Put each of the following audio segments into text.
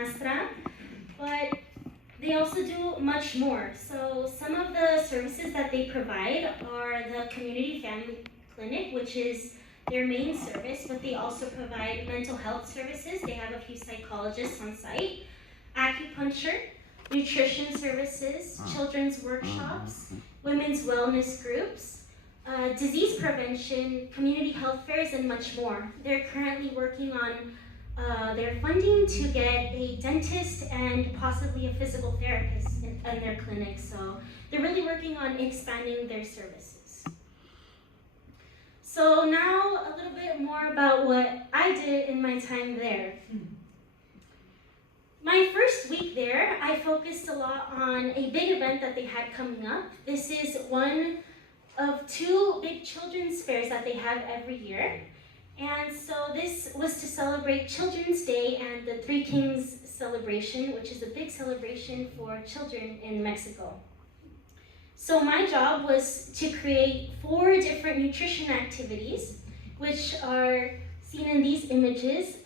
Astra, but they also do much more. So some of the services that they provide are the community family clinic, which is their main service, but they also provide mental health services. They have a few psychologists on site, acupuncture, nutrition services, children's workshops, women's wellness groups, disease prevention, community health fairs, and much more. They're currently working on their funding to get a dentist and possibly a physical therapist in their clinic. So they're really working on expanding their services. So now a little bit more about what I did in my time there. My first week there, I focused a lot on a big event that they had coming up. This is one of two big children's fairs that they have every year. And so this was to celebrate Children's Day and the Three Kings celebration, which is a big celebration for children in Mexico. So my job was to create 4 different nutrition activities, which are seen in these images,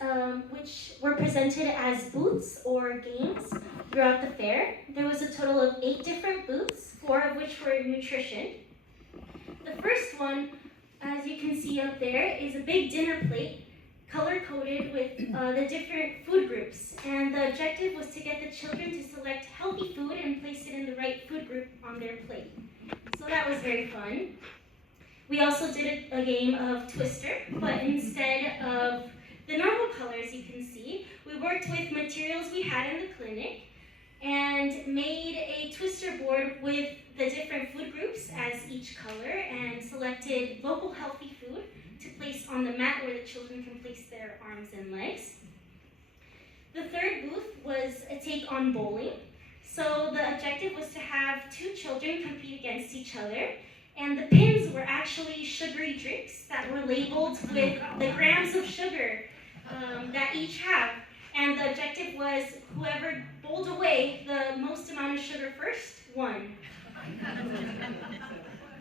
which were presented as booths or games throughout the fair. There was a total of 8 different booths, 4 of which were nutrition. The first one, as you can see up there, is a big dinner plate, color-coded with the different food groups. And the objective was to get the children to select healthy food and place it in the right food group on their plate. So that was very fun. We also did a game of Twister, but instead of the normal colors you can see, we worked with materials we had in the clinic and made a Twister board with the different food groups as each color and selected local healthy food to place on the mat where the children can place their arms and legs. The third booth was a take on bowling. So the objective was to have 2 children compete against each other, and the pins were actually sugary drinks that were labeled with the grams of sugar that each have. And the objective was whoever bowled away the most amount of sugar first won.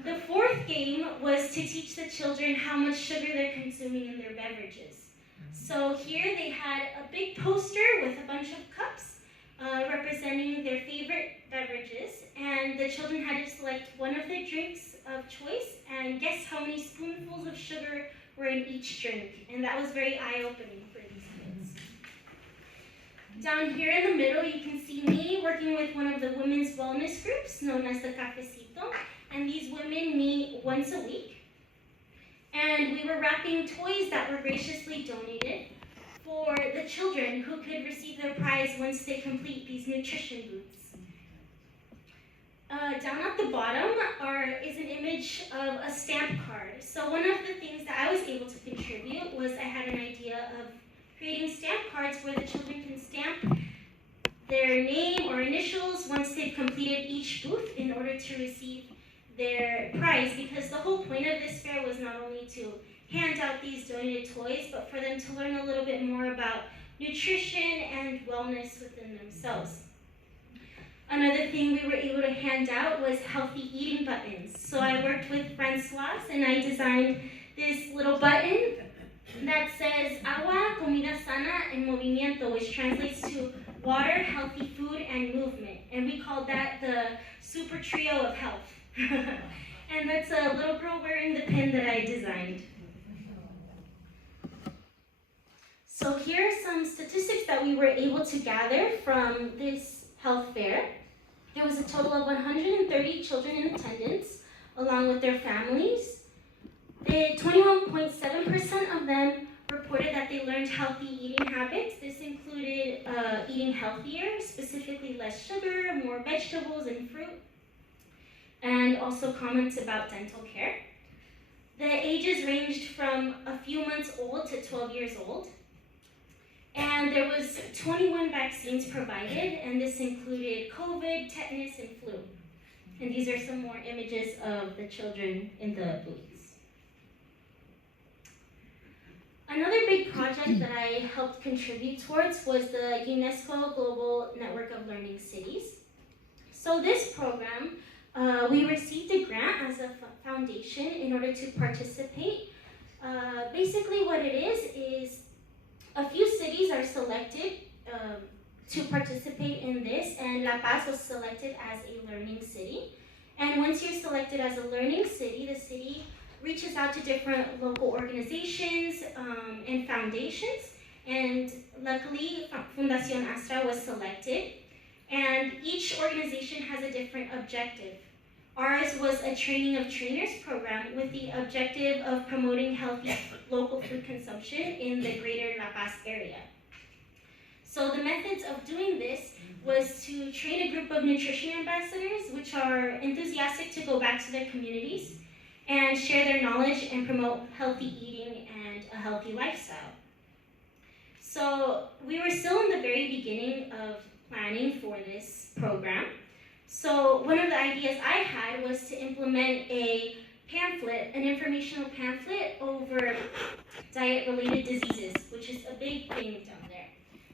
The fourth game was to teach the children how much sugar they're consuming in their beverages. So here they had a big poster with a bunch of cups representing their favorite beverages, and the children had to select one of their drinks of choice and guess how many spoonfuls of sugar were in each drink. And that was very eye-opening for these kids. Down here in the middle, you can see me working with one of the women's wellness groups known as the Cafecito, and these women meet once a week. And we were wrapping toys that were graciously donated for the children who could receive their prize once they complete these nutrition booths. Down at the bottom is an image of a stamp card. So one of the things that I was able to contribute was I had an idea of creating stamp cards where the children can stamp their name or initials once they've completed each booth in order to receive their prize, because the whole point of this fair was not only to hand out these donated toys, but for them to learn a little bit more about nutrition and wellness within themselves. Another thing we were able to hand out was healthy eating buttons. So I worked with Francois and I designed this little button that says agua, comida sana, and movimiento, which translates to water, healthy food, and movement. And we called that the super trio of health. And that's a little girl wearing the pin that I designed. So here are some statistics that we were able to gather from this health fair. There was a total of 130 children in attendance, along with their families. 21.7% of them reported that they learned healthy eating habits. This included eating healthier, specifically less sugar, more vegetables and fruit, and also comments about dental care. The ages ranged from a few months old to 12 years old. And there was 21 vaccines provided, and this included COVID, tetanus, and flu. And these are some more images of the children in the booths. Another big project that I helped contribute towards was the UNESCO Global Network of Learning Cities. So this program, we received a grant as a foundation in order to participate. Basically what it is a few cities are selected to participate in this, and La Paz was selected as a learning city. And once you're selected as a learning city, the city reaches out to different local organizations and foundations. And luckily, Fundación Astra was selected. And each organization has a different objective. Ours was a training of trainers program with the objective of promoting healthy local food consumption in the greater La Paz area. So the methods of doing this was to train a group of nutrition ambassadors, which are enthusiastic to go back to their communities and share their knowledge and promote healthy eating and a healthy lifestyle. So we were still in the very beginning of planning for this program. So one of the ideas I had was to implement a pamphlet, an informational pamphlet over diet-related diseases, which is a big thing down there.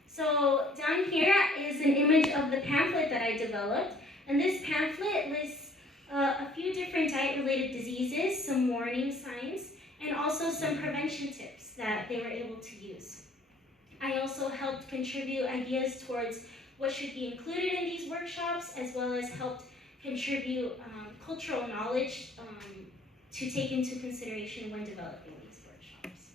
So down here is an image of the pamphlet that I developed, and this pamphlet lists a few different diet-related diseases, some warning signs, and also some prevention tips that they were able to use. I also helped contribute ideas towards what should be included in these workshops, as well as helped contribute cultural knowledge to take into consideration when developing these workshops.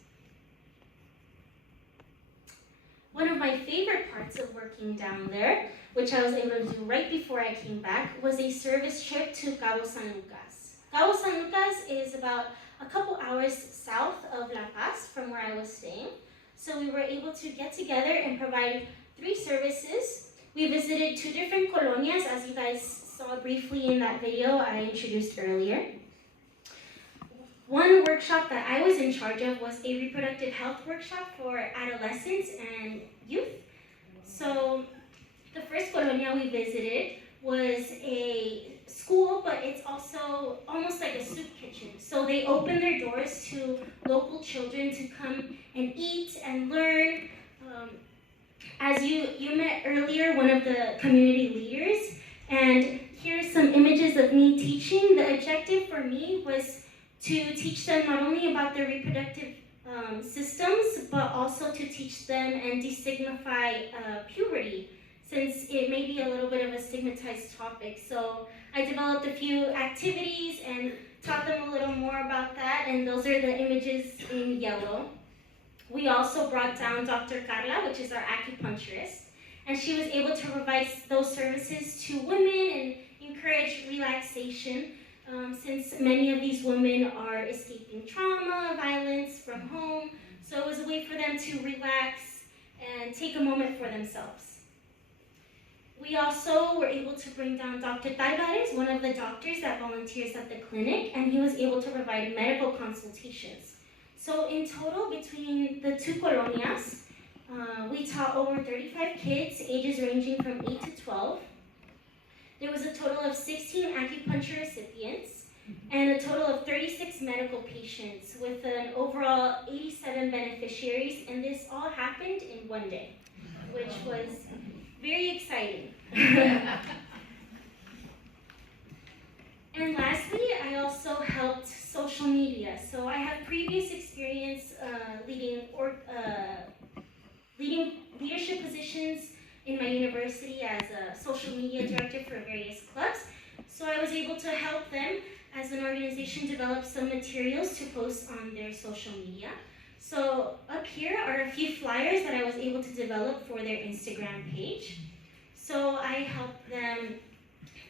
One of my favorite parts of working down there, which I was able to do right before I came back, was a service trip to Cabo San Lucas. Cabo San Lucas is about a couple hours south of La Paz from where I was staying. So we were able to get together and provide 3 services. We visited 2 different colonias, as you guys saw briefly in that video I introduced earlier. One workshop that I was in charge of was a reproductive health workshop for adolescents and youth. So the first colonia we visited was a school, but it's also almost like a soup kitchen. So they open their doors to local children to come and eat and learn. As you met earlier, one of the community leaders, and here's some images of me teaching. The objective for me was to teach them not only about their reproductive systems, but also to teach them and destigmatize puberty, since it may be a little bit of a stigmatized topic. So I developed a few activities and taught them a little more about that, and those are the images in yellow. We also brought down Dr. Carla, which is our acupuncturist, and she was able to provide those services to women and encourage relaxation, since many of these women are escaping trauma, violence from home. So it was a way for them to relax and take a moment for themselves. We also were able to bring down Dr. Talvares, one of the doctors that volunteers at the clinic, and he was able to provide medical consultations. So in total, between the 2 colonias, we taught over 35 kids, ages ranging from 8 to 12. There was a total of 16 acupuncture recipients and a total of 36 medical patients with an overall 87 beneficiaries, and this all happened in one day, which was very exciting. And lastly, I also helped social media. So I have previous experience leading leadership positions in my university as a social media director for various clubs. So I was able to help them as an organization develop some materials to post on their social media. So up here are a few flyers that I was able to develop for their Instagram page. So I helped them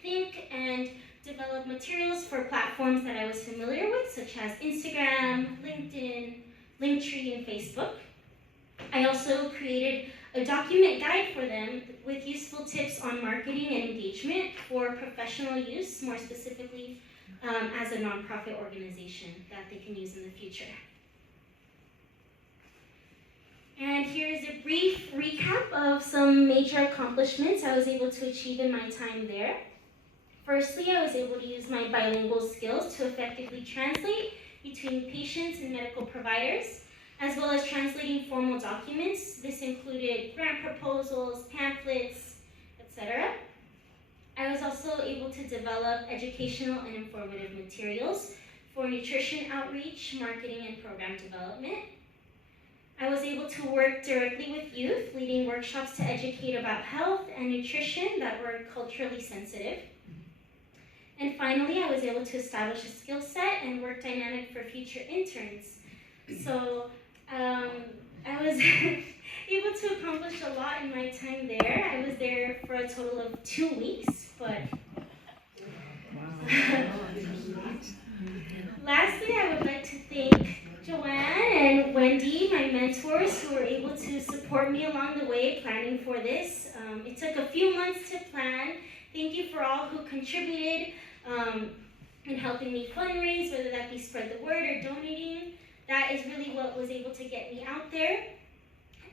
think and develop materials for platforms that I was familiar with, such as Instagram, LinkedIn, Linktree, and Facebook. I also created a document guide for them with useful tips on marketing and engagement for professional use, more specifically as a nonprofit organization that they can use in the future. And here's a brief recap of some major accomplishments I was able to achieve in my time there. Firstly, I was able to use my bilingual skills to effectively translate between patients and medical providers, as well as translating formal documents. This included grant proposals, pamphlets, etc. I was also able to develop educational and informative materials for nutrition outreach, marketing, and program development. I was able to work directly with youth, leading workshops to educate about health and nutrition that were culturally sensitive. And finally, I was able to establish a skill set and work dynamic for future interns. So I was able to accomplish a lot in my time there. I was there for a total of 2 weeks, but lastly, I would like to thank Joanne and Wendy, my mentors, who were able to support me along the way planning for this. It took a few months to plan. Thank you for all who contributed in helping me fundraise, whether that be spread the word or donating. That is really what was able to get me out there.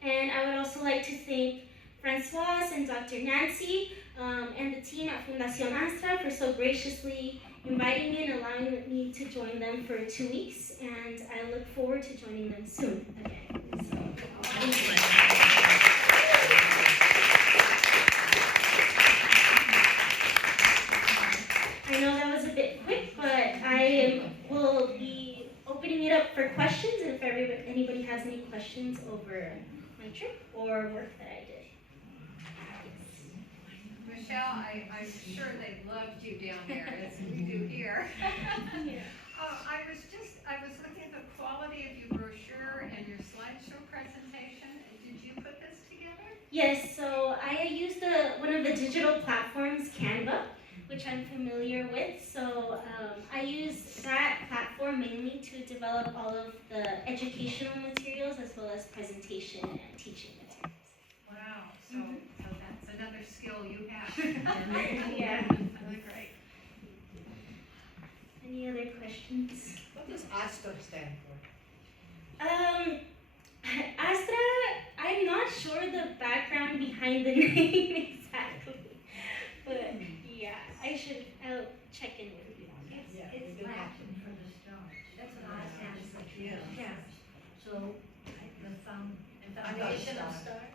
And I would also like to thank Francoise and Dr. Nancy and the team at Fundación Astra for so graciously inviting me and allowing me to join them for 2 weeks. And I look forward to joining them soon again. So, thank you. I know that was a bit quick, but I will be opening it up for questions if anybody has any questions over my trip or work that I did. Michelle, I'm sure they loved you down there as we do here. Yeah. I was looking at the quality of your brochure and your slideshow presentation. Did you put this together? Yes, so I used one of the digital platforms, Canva, which I'm familiar with. So I use that platform mainly to develop all of the educational materials as well as presentation and teaching materials. Wow, so that's another skill you have. Yeah. Really great. Any other questions? What does Astra stand for? Astra, I'm not sure the background behind the name exactly. But yeah, I'll check in with you. Yeah, It's Latin for the stars. That's what I stand for. Yeah. So, the foundation of stars.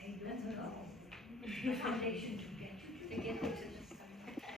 Hey, let's go. The foundation to get you to. To get you to